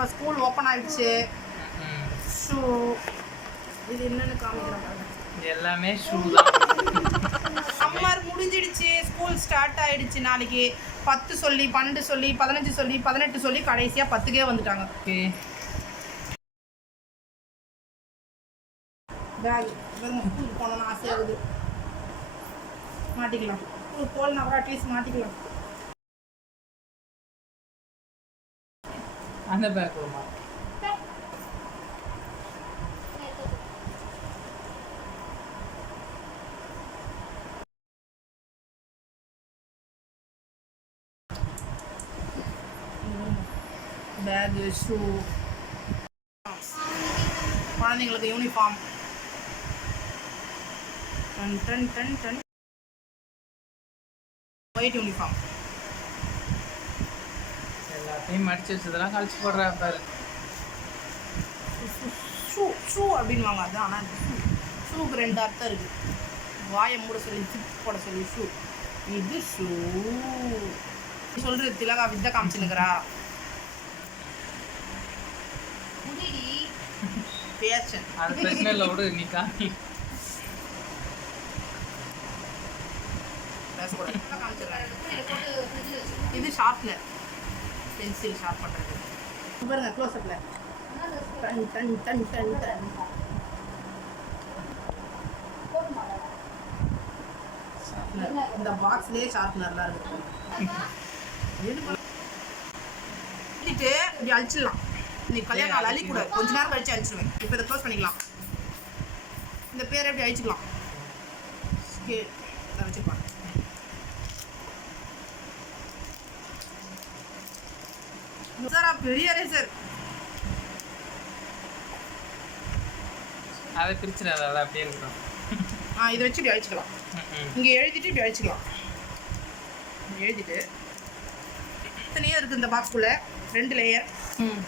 இப்போ school open ஆயிடுச்சு. Shoe இது என்னன்னு காமிக்கிறேன். எல்லாமே ஷூ சம்மர் முடிஞ்சிடுச்சு. ஸ்கூல் ஸ்டார்ட் ஆயிடுச்சு நாளைக்கு. பத்து சொல்லி பன்னெண்டு சொல்லி பதினஞ்சு சொல்லி பதினெட்டு சொல்லி கடைசியாக பத்துக்கே வந்துட்டாங்க. பேக் ஸ்கூலுக்கு போனோம்னு ஆசையாகுது மாட்டிக்கலாம். ஸ்கூல் போகலனா கூட அட்லீஸ்ட் மாட்டிக்கலாம். அந்த பேக் வருமா பேகு ஷூ குழந்தைங்களுக்கு யூனிஃபார்ம் டன் டன் டன் டன் ஒயிட் யூனிஃபார்ம் எல்லாத்தையும் மடிச்சு வச்சதெல்லாம் கழிச்சு போடுறா பாரு. ஷூ ஷூ அப்படின்வாங்க அது. ஆனால் ஷூக்கு ரெண்டு அர்த்தம் இருக்குது வாயை மூட சொல்லி ஜிப் போட சொல்லி ஷூ இது ஷூ சொல்றது திலகா வித்த காமிச்சுனுக்குறா பேச்சன். அது பிரச்சனை இல்லை விடு நீ காமி பேசக்கூடாது. நான் காமிச்சிடுறேன். இது ஷார்ப்னர் பென்சில் ஷார்ப் பண்ணுறது பாருங்க க்ளோஸ்அப்பில் டன் டன் டன் டன் டன் இந்த பாக்ஸ்லேயே ஷார்ப்னர்லாம் இருக்கு. எது பண்ண- எழுதிட்டு இப்படி அழிச்சிடலாம். நீ கல்யாணம் நாள் அழிக்கூடாது கொஞ்ச நேரம் கழிச்சு அழிச்சிடுவேன் இப்போ இதை க்ளோஸ் பண்ணிக்கலாம். இந்த பேரை எப்படி அழிச்சிக்கலாம். ஸ்கே இதை வச்சுக்கலாம் சார் பெரிய ரேசர் அதை பிரிச்சிடாத அதை அப்படியே இருக்கணும் ஆ இதை வச்சு இப்படி அழிச்சிக்கலாம். இங்கே எழுதிட்டு இப்படி அழிச்சிக்கலாம். எழுதிட்டு. இத்தனையும் இருக்குது இந்த பாக்ஸ்குள்ளே ரெண்டு லேயர் ம்.